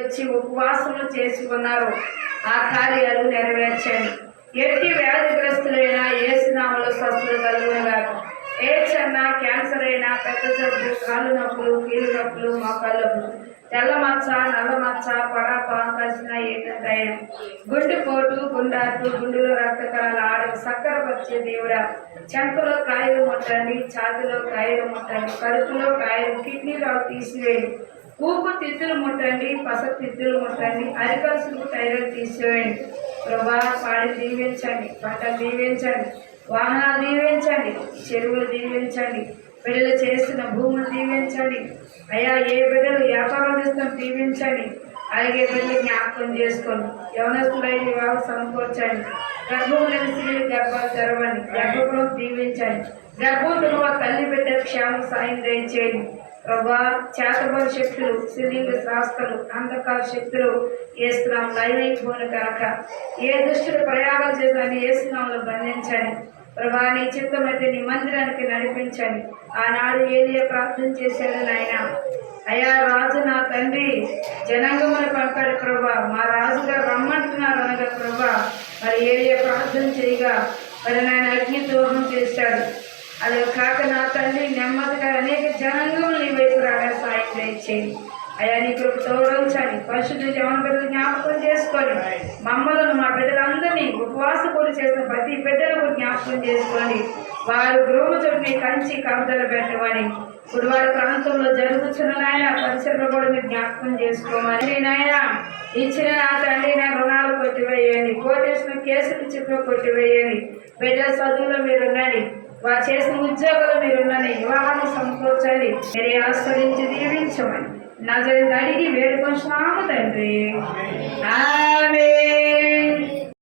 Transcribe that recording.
వచ్చి ఉపవాసములు చేసి ఉన్నారు. ఆ కార్యాలు నెరవేర్చండి. ఎట్టి వ్యాధిగ్రస్తులైనా యేసు నామములో స్వస్థత కలుగునుగాక. ఎయిడ్స్ అన్నా, క్యాన్సర్ అయినా, పెద్ద జబ్బు, కాళ్ళు నొప్పులు, కీలు నొప్పులు, మోకాళ్ళ నొప్పులు, తెల్ల మచ్చ, నల్ల మచ్చ, పడాప, కలిసిన ఏకంటైన గుండెపోటు, గుండాటు, గుండెలో రక్తకణాలు ఆడకు సక్కర పరిచే దేవుడా, చెంకలో కాయలు ముట్టండి, ఛాతిలో కాయలు ముట్టండి, కడుపులో కాయలు, కిడ్నీలో తీసివేయండి, ఊపు తిత్తులు ముట్టండి, పస తిత్తులు ముట్టండి, అరికలుసుకు టైర్లు తీసివేయండి. ప్రభా, పాడి దీవించండి, పంటలు దీవించండి, వాహనాలు దీవించండి, చెరువులు దీవించండి, బిడ్డలు చేస్తున్న భూములు దీవించండి. అయ్యా, ఏ బిడ్డలు వ్యాపారం చేస్తున్న దీవించండి. అలాగే బిడ్డలు జ్ఞాపకం చేసుకోండి. యవనస్తులైన వాళ్ళు సమకూర్చండి. గర్భం లేని స్త్రీలు గర్భాలు తెరవండి. గర్భకులం దీవించండి. గర్భంతులు తల్లి బిడ్డ క్షేమ సాయం దయచేయండి. ప్రభా, చేతబడి శక్తులు, సిలింగ శాస్త్రాలు, అంధకార శక్తులు ఏసునామం లైవైపోను కాక. ఏ దుష్టులు ప్రయాగాలు చేసాన్ని ఏసునామంలో బంధించండి. ప్రభా, నీ చిత్తమైతే నీ మందిరానికి నడిపించండి. ఆనాడు ఏలియా ప్రార్థన చేశాడు నాయన. అయ్యా రాజు, నా తండ్రి జనాంగమును పంపాడు ప్రభా, మా రాజుగారు రమ్మంటున్నారు అనగా ప్రభా, మరి ఏలియా ప్రార్థన చేయగా మరి నాయన అగ్ని దూరం చేశాడు. అది కాక నా తండ్రి నెమ్మదిగా అనేక జనాంగములు నీ వైపు రాగా సాయం దయచేయండి. అయ్యా, నీ కృప తోడించండి. పరిశుద్ధ జవన బిడ్డలు జ్ఞాపకం చేసుకొని మమ్మలను, మా బిడ్డలందరినీ ఉపవాస కూడా చేసిన ప్రతి బిడ్డలకు జ్ఞాపకం చేసుకోండి. వారు గృహ చుట్టూ కంచి కవితలు పెట్టమని ఇప్పుడు వారి ప్రాంతంలో జరుగుతున్న నాయన పరిసరలో కూడా మీరు జ్ఞాపకం చేసుకోమని నాయన ఇచ్చిన నా తండ్రి నా రుణాలు కొట్టివేయండి. కోటేసిన కేసులు చిప్పు కొట్టివేయండి. బిడ్డల చదువులో మీరున్నాడు. వారు చేసిన ఉద్యోగాలు మీరున్నని వివాహాన్ని సమకూర్చండి. మీరే ఆస్వాదించి దీవించమని నజరేయుని అడిగి వేడుకొంచున్నాము తండ్రి.